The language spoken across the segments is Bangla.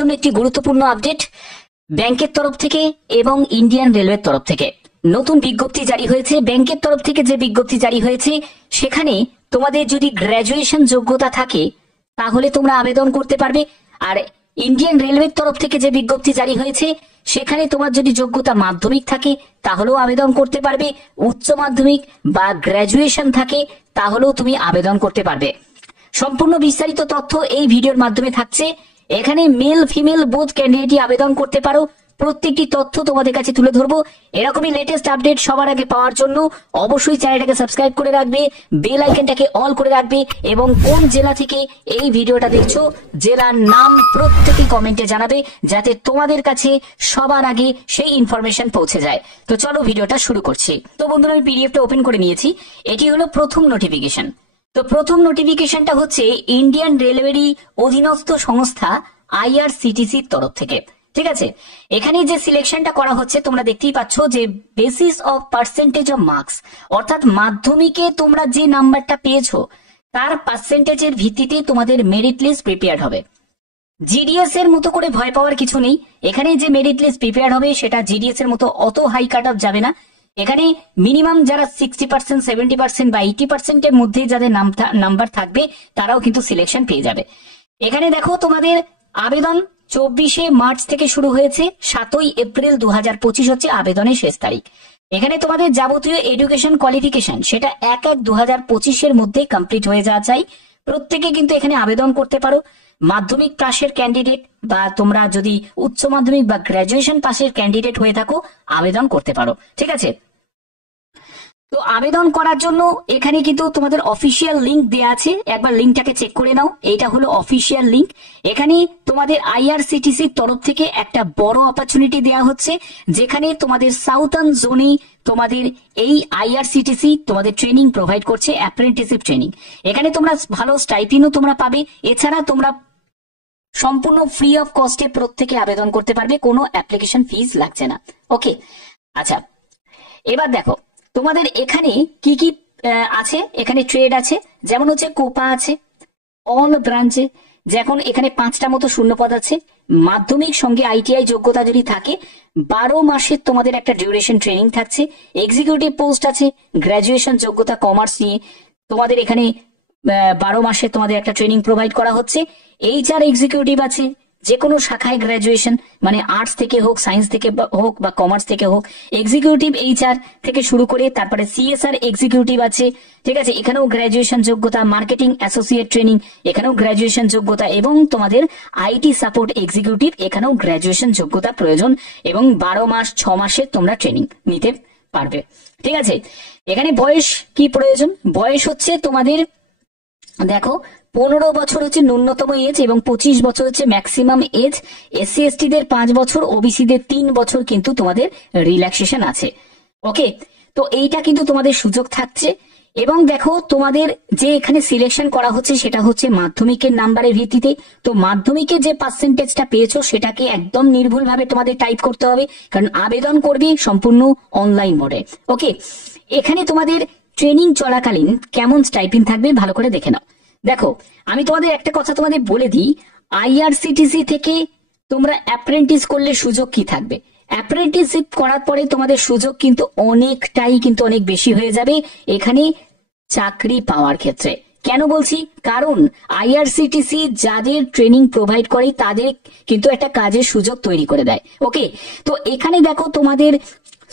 জন্য একটি গুরুত্বপূর্ণ আপডেট ব্যাংকের তরফ থেকে এবং ইন্ডিয়ান রেলওয়ের তরফ থেকে নতুন বিজ্ঞপ্তি জারি হয়েছে। ব্যাংকের তরফ থেকে যে বিজ্ঞপ্তি জারি হয়েছে সেখানে তোমাদের যদি গ্র্যাজুয়েশন যোগ্যতা থাকে তাহলে তোমরা আবেদন করতে পারবে। আর ইন্ডিয়ান রেলওয়ের তরফ থেকে যে বিজ্ঞপ্তি জারি হয়েছে সেখানে তোমার যদি যোগ্যতা মাধ্যমিক থাকে তাহলেও আবেদন করতে পারবে, উচ্চ মাধ্যমিক বা গ্র্যাজুয়েশন থাকে তাহলেও তুমি আবেদন করতে পারবে। সম্পূর্ণ বিস্তারিত তথ্য এই ভিডিওর মাধ্যমে থাকছে। এখানে মেল ফিমেল বোথ ক্যান্ডিডেটই আবেদন করতে পারো। প্রত্যেকটি তথ্য তোমাদের কাছে তুলে ধরবো। এরকমই লেটেস্ট আপডেট সবার আগে পাওয়ার জন্য অবশ্যই চ্যানেলটাকে সাবস্ক্রাইব করে রাখবে, বেল আইকনটাকে অল করে রাখবে এবং কোন জেলা থেকে এই ভিডিওটা দেখছো জেলার নাম প্রত্যেকই কমেন্টে জানাবে যাতে তোমাদের কাছে সবার আগে সেই ইনফরমেশন পৌঁছে যায়। তো চলো ভিডিওটা শুরু করছি। তো বন্ধুরা, আমি পিডিএফটা ওপেন করে নিয়েছি। এটি হলো প্রথম নোটিফিকেশন। তো প্রথম নোটিফিকেশনটা হচ্ছে ইন্ডিয়ান রেলওয়েরই অধীনস্থ সংস্থা আইআরসিটিসির তরফ থেকে। ঠিক আছে, এখানে যে সিলেকশনটা করা হচ্ছে তোমরা দেখতেই পাচ্ছ যে basis of percentage of marks, অর্থাৎ মাধ্যমিকে তোমরা যে নাম্বারটা পেয়েছো তার পার্সেন্টেজের ভিত্তিতে তোমাদের মেরিট লিস্ট প্রিপেয়ার হবে। জিডিএস এর মতো করে ভয় পাওয়ার কিছু নেই। এখানে যে মেরিট লিস্ট প্রিপেয়ার হবে সেটা জিডিএস এর মতো অত হাই কাট অফ যাবে না। এখানে মিনিমাম যারা 60%, 70% বা 80% এর মধ্যে যাদের নাম্বার থাকবে তারাও কিন্তু সিলেকশন পেয়ে যাবে। এখানে দেখো তোমাদের আবেদন 24শে মার্চ থেকে শুরু হয়েছে, 7ই এপ্রিল 2025 হচ্ছে আবেদনের শেষ তারিখ। এখানে তোমাদের যাবতীয় এডুকেশন কোয়ালিফিকেশন সেটা 1/1/2025 এর মধ্যে কমপ্লিট হয়ে যাওয়া চাই। প্রত্যেকে কিন্তু এখানে আবেদন করতে পারো। মাধ্যমিক পাশের ক্যান্ডিডেট বা তোমরা যদি উচ্চ মাধ্যমিক বা গ্র্যাজুয়েশন পাশের ক্যান্ডিডেট হয়ে থাকো আবেদন করতে পারো। ঠিক আছে, তো আবেদন করার জন্য এখানে কিন্তু তোমাদের অফিসিয়াল লিংক দেয়া আছে, একবার লিংকটাকে চেক করে নাও। এইটা হলো অফিসিয়াল লিংক। এখানে তোমাদের আইআরসিটিসির তরফ থেকে একটা বড় অপরচুনিটি দেয়া হচ্ছে যেখানে তোমাদের সাউথার্ন জোনে তোমাদের এই আইআরসিটিসি তোমাদের ট্রেনিং প্রোভাইড করছে, অ্যাপ্রেন্টিসশিপ ট্রেনিং। এখানে তোমরা ভালো স্টাইপেন্ডও তোমরা পাবে। এছাড়া তোমরা সম্পূর্ণ ফ্রি অফ কস্টে প্রত্যেকে আবেদন করতে পারবে, কোনো অ্যাপ্লিকেশন ফিস লাগছে না। ওকে, আচ্ছা এবার দেখো তোমাদের এখানে কি কি আছে। এখানে ট্রেড আছে, যেমন হচ্ছে কোপা আছে, অল ব্রাঞ্চে যেমন এখানে 5টা মতো শূন্যপদ আছে। মাধ্যমিক সঙ্গে আইটিআই যোগ্যতা যদি থাকে 12 মাসের তোমাদের একটা ডিউরেশন ট্রেনিং থাকছে। এক্সিকিউটিভ পোস্ট আছে, গ্র্যাজুয়েশন যোগ্যতা কমার্স নিয়ে তোমাদের এখানে 12 মাসে তোমাদের একটা ট্রেনিং প্রোভাইড করা হচ্ছে। এইচআর এক্সিকিউটিভ আছে, যে কোনো শাখায় গ্র্যাজুয়েশন, মানে আর্টস থেকে হোক, সায়েন্স থেকে হোক বা কমার্স থেকে হোক, এক্সিকিউটিভ এইচআর থেকে শুরু করে তারপরে সিএসআর এক্সিকিউটিভ আছে। ঠিক আছে, এখানেও গ্র্যাজুয়েশন যোগ্যতা। মার্কেটিং অ্যাসোসিয়েট ট্রেনিং, এখানেও গ্র্যাজুয়েশন যোগ্যতা। এবং তোমাদের আইটি সাপোর্ট এক্সিকিউটিভ, এখানেও গ্র্যাজুয়েশন যোগ্যতা প্রয়োজন এবং 12 মাস 6 মাসে তোমরা ট্রেনিং নিতে পারবে। ঠিক আছে, এখানে বয়স কি প্রয়োজন? বয়স হচ্ছে তোমাদের দেখো 15 বছর হচ্ছে ন্যূনতম এজ এবং 25 বছর হচ্ছে ম্যাক্সিমাম এজ। এসসি এসটিদের 5 বছর, ওবিসিদের 3 বছর কিন্তু তোমাদের রিল্যাক্সেশন আছে। ওকে, তো এইটা কিন্তু তোমাদের সুযোগ থাকছে। এবং দেখো তোমাদের যে এখানে সিলেকশন করা হচ্ছে সেটা হচ্ছে মাধ্যমিকের নাম্বারের ভিত্তিতে। তো মাধ্যমিকে যে পার্সেন্টেজটা পেয়েছো সেটাকে একদম নির্ভুলভাবে তোমাদের টাইপ করতে হবে, কারণ আবেদন করবে সম্পূর্ণ অনলাইন মোডে। ওকে, এখানে তোমাদের ট্রেনিং চলাকালীন কেমন স্টাইপেন্ড থাকবে ভালো করে দেখে নাও। দেখো আমি তোমাদের একটা কথা তোমাদের বলে দিই, আইআরসিটিসি থেকে তোমরা অ্যাপ্রেন্টিস করলে সুযোগ কি থাকবে। অ্যাপ্রেন্টিসশিপ করার পরে তোমাদের সুযোগ কিন্তু অনেকটাই কিন্তু অনেক বেশি হয়ে যাবে এখানে চাকরি পাওয়ার ক্ষেত্রে। কেন বলছি? কারণ আইআরসিটিসি যাদের ট্রেনিং প্রোভাইড করে তাদের কিন্তু একটা কাজের সুযোগ তৈরি করে দেয়। ওকে, তো এখানে দেখো তোমাদের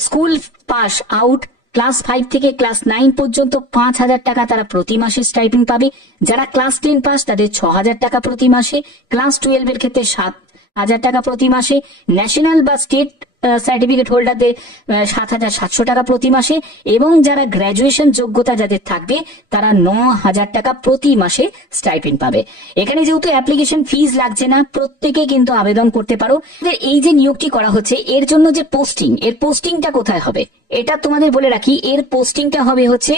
স্কুল পাস আউট ক্লাস 5 থেকে ক্লাস 9 পর্যন্ত 5,000 টাকা তারা প্রতি মাসে স্টাইপেন্ড পাবে। যারা ক্লাস 10 পাস তাদের 6,000 টাকা প্রতি মাসে। ক্লাস 12 এর ক্ষেত্রে 7,000 টাকা প্রতি মাসে। ন্যাশনাল বা স্টেট সার্টিফিকেট হোল্ডারদের 7,700 টাকা প্রতি মাসে। এবং যারা গ্র্যাজুয়েশন যোগ্যতা যাদের থাকবে তারা 9,000 টাকা প্রতি মাসে স্টাইপেন্ড পাবে। এখানে যেহেতু অ্যাপ্লিকেশন ফিস লাগছে না, প্রত্যেকে কিন্তু আবেদন করতে পারো। এই যে নিয়োগটি করা হচ্ছে এর জন্য যে পোস্টিং, এর পোস্টিংটা কোথায় হবে এটা তোমাদের বলে রাখি। এর পোস্টিংটা হবে হচ্ছে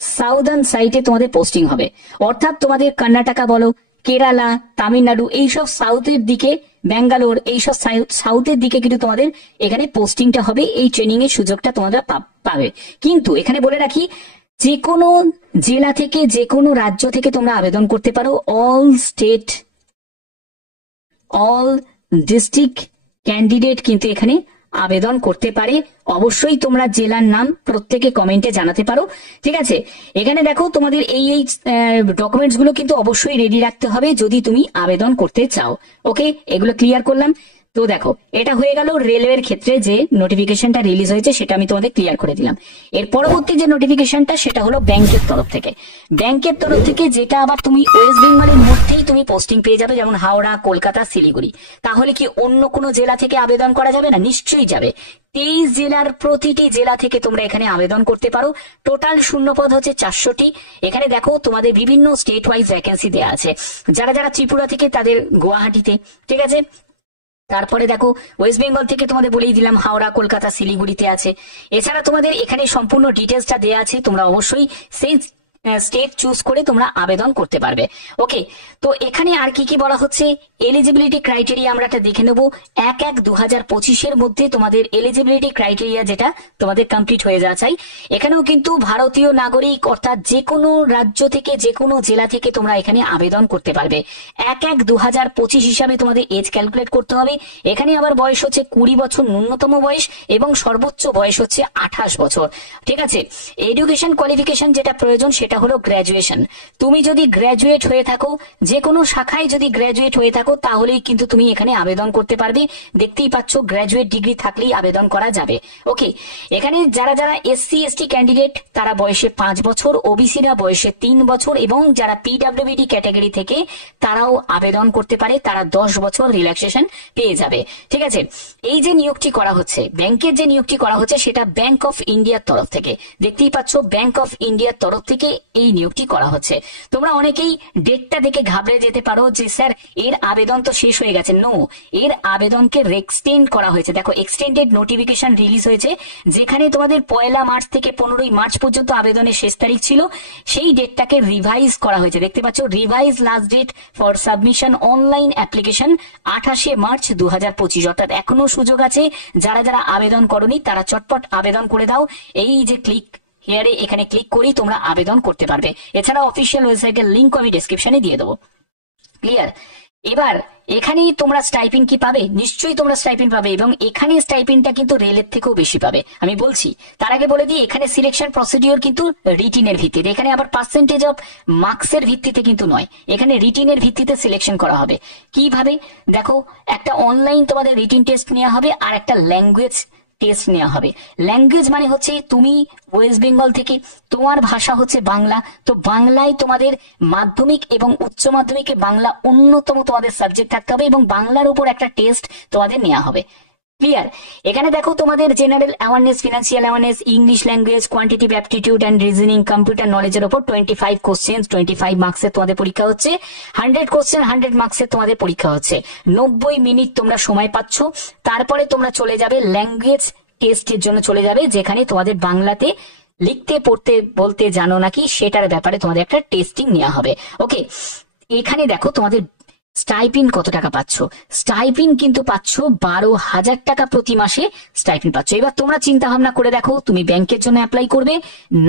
সাউদার্ন সাইটে তোমাদের পোস্টিং হবে, অর্থাৎ তোমাদের কর্ণাটকা বলো, কেরালা, তামিলনাড়ু, এইসব সাউথের দিকে, ব্যাঙ্গালোর, এইসব সাউথের দিকে কিন্তু তোমাদের এখানে পোস্টিংটা হবে। এই ট্রেনিং এর সুযোগটা তোমরা পাবে। কিন্তু এখানে বলে রাখি যে কোনো জেলা থেকে, যে কোনো রাজ্য থেকে তোমরা আবেদন করতে পারো। অল ডিস্ট্রিক্ট ক্যান্ডিডেট কিন্তু এখানে আবেদন করতে পারে। অবশ্যই তোমরা জেলার নাম প্রত্যেকে কমেন্টে জানাতে পারো, ঠিক আছে। এখানে দেখো তোমাদের এই ডকুমেন্টস গুলো কিন্তু অবশ্যই রেডি রাখতে হবে যদি তুমি আবেদন করতে চাও। ওকে, এগুলো ক্লিয়ার করলাম। তো দেখো, এটা হয়ে গেল রেলওয়ের ক্ষেত্রে যে নোটিফিকেশনটা রিলিজ হয়েছে সেটা আমি তোমাদের ক্লিয়ার করে দিলাম। এর পরবর্তী যে নোটিফিকেশনটা সেটা হলো ব্যাংকের তরফ থেকে। ব্যাংকের তরফ থেকে যেটা আবার তুমি ওয়েস্ট বেঙ্গলের মধ্যেই তুমি পোস্টিং পেয়ে যাবে, যেমন হাওড়া, কলকাতা, শিলিগুড়ি। তাহলে কি অন্য কোনো জেলা থেকে আবেদন করা যাবে না? নিশ্চয়ই যাবে। 23 জেলার প্রতিটি জেলা থেকে তোমরা এখানে আবেদন করতে পারো। টোটাল শূন্যপদ হচ্ছে 400টি। এখানে দেখো তোমাদের বিভিন্ন স্টেট ওয়াইজ ভ্যাকেন্সি দেওয়া আছে। যারা যারা ত্রিপুরা থেকে তাদের গুয়াহাটিতে, ঠিক আছে। তারপরে দেখো ওয়েস্ট বেঙ্গল থেকে তোমাদের বলেই দিলাম হাওড়া, কলকাতা, শিলিগুড়িতে আছে। এছাড়া তোমাদের এখানে সম্পূর্ণ ডিটেলসটা দেওয়া আছে, তোমরা অবশ্যই সেই স্টেট চুজ করে তোমরা আবেদন করতে পারবে। ওকে, তো এখানে আর কি কি বলা হচ্ছে, এলিজিবিলিটি ক্রাইটেরিয়া আমরা একটা দেখে নেবো। 1/1/2025 মধ্যে তোমাদের এলিজিবিলিটি ক্রাইটেরিয়া যেটা তোমাদের কমপ্লিট হয়ে যাওয়া চাই। এখানেও কিন্তু ভারতীয় নাগরিক অর্থাৎ যে কোনো রাজ্য থেকে যে কোনো জেলা থেকে তোমরা এখানে আবেদন করতে পারবে। 1/1/2025 হিসাবে তোমাদের এজ ক্যালকুলেট করতে হবে। এখানে আবার বয়স হচ্ছে 20 বছর ন্যূনতম বয়স এবং সর্বোচ্চ বয়স হচ্ছে 28 বছর, ঠিক আছে। এডুকেশন কোয়ালিফিকেশন যেটা প্রয়োজন সেটা হলো গ্র্যাজুয়েশন। তুমি যদি গ্র্যাজুয়েট হয়ে থাকো, যে কোনো শাখায় যদি গ্র্যাজুয়েট হয়ে থাকো, তাহলেই কিন্তু তুমি এখানে আবেদন করতে পারবে। দেখতেই পাচ্ছ গ্র্যাজুয়েট ডিগ্রি থাকলেই আবেদন করা যাবে। ওকে, এখানে যারা যারা এসসি এসটি ক্যান্ডিডেট তারা বয়সে 5 বছর, ওবিসিরা বয়সে 3 বছর এবং যারা পিডব্লিউডি ক্যাটাগরি থেকে তারাও আবেদন করতে পারে, তারা 10 বছর রিল্যাক্সেশন পেয়ে যাবে, ঠিক আছে। এই যে নিয়োগটি করা হচ্ছে, ব্যাংকের যে নিয়োগটি করা হচ্ছে সেটা ব্যাংক অফ ইন্ডিয়ার তরফ থেকে। দেখতেই পাচ্ছ ব্যাংক অফ ইন্ডিয়ার তরফ থেকে এই নিয়োগটি করা হচ্ছে। তোমরা অনেকেই ডেটটা দেখে ঘাবড়ে যেতে পারো যে স্যার এর আবেদন তো শেষ হয়ে গেছে। নো, এর আবেদনকে এক্সটেন্ড করা হয়েছে। দেখো এক্সটেন্ডেড নোটিফিকেশন রিলিজ হয়েছে, যেখানে তোমাদের 1 মার্চ থেকে 15 মার্চ পর্যন্ত আবেদনের শেষ তারিখ ছিল, সেই ডেটটাকে রিভাইজ করা হয়েছে। দেখতে পাচ্ছ revise last date for submission online application 28 March 2025। অর্থাৎ এখনো সুযোগ আছে, যারা যারা আবেদন করনি তারা চটপট আবেদন করে দাও। এই যে ক্লিক হিয়ারে, এখানে ক্লিক করেই তোমরা আবেদন করতে পারবে। এছাড়া অফিসিয়াল ওয়েবসাইটের লিঙ্ক আমি ডেসক্রিপশনে দিয়ে দেবো। ক্লিয়ার? এবার এখানেই তোমরা স্টাইপিন কি পাবে? নিশ্চয়ই তোমরা স্টাইপিন পাবে, এবং এখানে স্টাইপিনটা কিন্তু রেলের থেকেও বেশি পাবে, আমি বলছি। তার আগে বলে দিই, এখানে সিলেকশন প্রসিডিওর কিন্তু রিটিনের ভিত্তিতে, এখানে আবার পার্সেন্টেজ অফ মার্কসের ভিত্তিতে কিন্তু নয়, এখানে রিটিনের ভিত্তিতে সিলেকশন করা হবে। কিভাবে দেখো, একটা অনলাইন তোমাদের রিটিন টেস্ট নেওয়া হবে আর একটা ল্যাঙ্গুয়েজ টেস্ট নেওয়া হবে। ল্যাঙ্গুয়েজ মানে হচ্ছে তুমি ওয়েস্ট বেঙ্গল থেকে, তোমার ভাষা হচ্ছে বাংলা, তো বাংলায় তোমাদের মাধ্যমিক এবং উচ্চ মাধ্যমিকে বাংলা অন্যতম তোমাদের সাবজেক্ট থাকতে হবে এবং বাংলার উপর একটা টেস্ট তোমাদের নেওয়া হবে। ক্লিয়ার? এখানে দেখো তোমাদের general awareness, financial awareness, English language, quantitative aptitude and reasoning, computer নলেজের উপর 25 কোশ্চেন, 25 মার্কসের তোমাদের পরীক্ষা হচ্ছে। 100 কোশ্চেন 100 মার্কসের তোমাদের পরীক্ষা হচ্ছে। 90 মিনিট তোমরা সময় পাচ্ছ। তারপরে তোমরা চলে যাবে ল্যাঙ্গুয়েজ টেস্টের জন্য, চলে যাবে যেখানে তোমাদের বাংলাতে লিখতে পড়তে বলতে জানো নাকি সেটার ব্যাপারে তোমাদের একটা টেস্টিং নেওয়া হবে। ওকে, এখানে দেখো তোমাদের স্টাইপিন কত টাকা পাচ্ছ। স্টাইপিন কিন্তু পাচ্ছ 12,000 টাকা প্রতি মাসে স্টাইপিন পাচ্ছ। এবার তোমরা চিন্তা ভাবনা করে দেখো, তুমি ব্যাংকের জন্য অ্যাপ্লাই করবে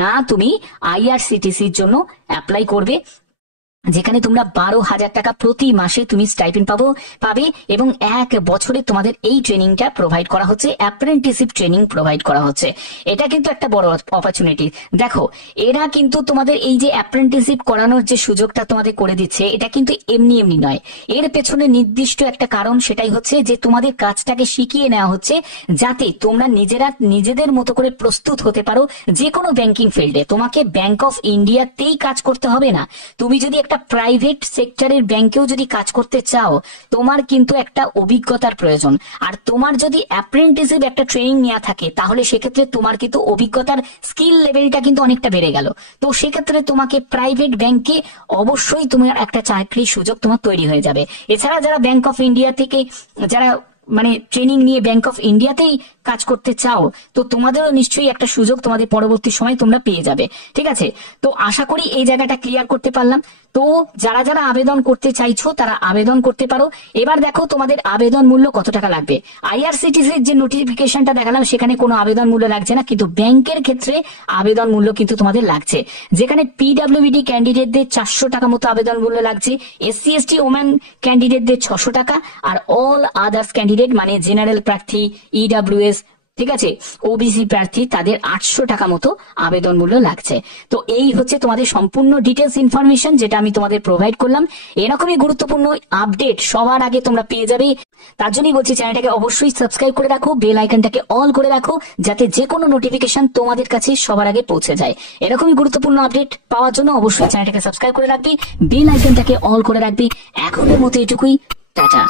না তুমি আইআরসিটিসির জন্য অ্যাপ্লাই করবে, যেখানে তোমরা 12,000 টাকা প্রতি মাসে তুমি স্টাইপেন্ড পাবে এবং 1 বছরে তোমাদের এই ট্রেনিংটা প্রোভাইড করা হচ্ছে, অ্যাপ্রেন্টিসশিপ ট্রেনিং প্রোভাইড করা হচ্ছে। এটা কিন্তু একটা বড় অপরচুনিটি। দেখো এরা কিন্তু তোমাদের এই যে অ্যাপ্রেন্টিসশিপ করানোর যে সুযোগটা তোমাদের করে দিচ্ছে, এটা কিন্তু এমনি এমনি নয়, এর পেছনে নির্দিষ্ট একটা কারণ, সেটাই হচ্ছে যে তোমাদের কাজটাকে শিখিয়ে নেওয়া হচ্ছে যাতে তোমরা নিজেদের মতো করে প্রস্তুত হতে পারো যে কোনো ব্যাংকিং ফিল্ডে। তোমাকে ব্যাংক অফ ইন্ডিয়াতেই কাজ করতে হবে না, তুমি যদি একটা প্রাইভেট সেক্টরের ব্যাংকেও যদি কাজ করতে চাও, তোমার কিন্তু একটা অভিজ্ঞতার প্রয়োজন। আর তোমার যদি অ্যাপ্রেন্টিসশিপ একটা ট্রেনিং নেওয়া থাকে, তাহলে সেক্ষেত্রে তোমার কিন্তু অভিজ্ঞতার স্কিল লেভেলটা কিন্তু অনেকটা বেড়ে গেল। তো সেক্ষেত্রে তোমাকে প্রাইভেট ব্যাংকে অবশ্যই তোমার একটা চাকরির সুযোগ তোমার তৈরি হয়ে যাবে। এছাড়া যারা ব্যাংক অফ ইন্ডিয়া থেকে যারা মানে ট্রেনিং নিয়ে ব্যাংক অফ ইন্ডিয়াতেই কাজ করতে চাও, তো তোমাদেরও নিশ্চয়ই একটা সুযোগ তোমাদের পরবর্তী সময় তোমরা পেয়ে যাবে। ঠিক আছে, তো আশা করি এই জায়গাটা ক্লিয়ার করতে পারলাম। তো যারা যারা আবেদন করতে চাইছো তারা আবেদন করতে পারো। এবার দেখো তোমাদের আবেদন মূল্য কত টাকা লাগবে। আইআরসিটিসির যে নোটিফিকেশনটা দেখালাম সেখানে কোনো আবেদন মূল্য লাগছে না, কিন্তু ব্যাংকের ক্ষেত্রে আবেদন মূল্য কিন্তু তোমাদের লাগছে, যেখানে পিডব্লিউডি ক্যান্ডিডেটদের 400 টাকা মতো আবেদন মূল্য লাগছে, এসসি এসটি ওমেন ক্যান্ডিডেটদের 600 টাকা, আর অল আদার্স ক্যান্ডিডেট মানে জেনারেল প্রার্থী, ইডব্লিউএস, ঠিক আছে, ওবিসি প্রার্থী, তাদের 800 টাকা মতো আবেদন মূল্য লাগছে। তো এই হচ্ছে তোমাদের সম্পূর্ণ ডিটেলস ইনফরমেশন যেটা আমি তোমাদের প্রোভাইড করলাম। এরকমই গুরুত্বপূর্ণ আপডেট সবার আগে তোমরা পেয়ে যাবে। তার জন্যই বলছি চ্যানেলটাকে অবশ্যই সাবস্ক্রাইব করে রাখো, বেল আইকনটাকে অল করে রাখো, যাতে যে কোনো নোটিফিকেশন তোমাদের কাছে সবার আগে পৌঁছে যায়। এরকমই গুরুত্বপূর্ণ আপডেট পাওয়ার জন্য অবশ্যই চ্যানেলটাকে সাবস্ক্রাইব করে রাখবি, বেল আইকনটাকে অল করে রাখবি। এখনের মতো এটুকুই, টাটা।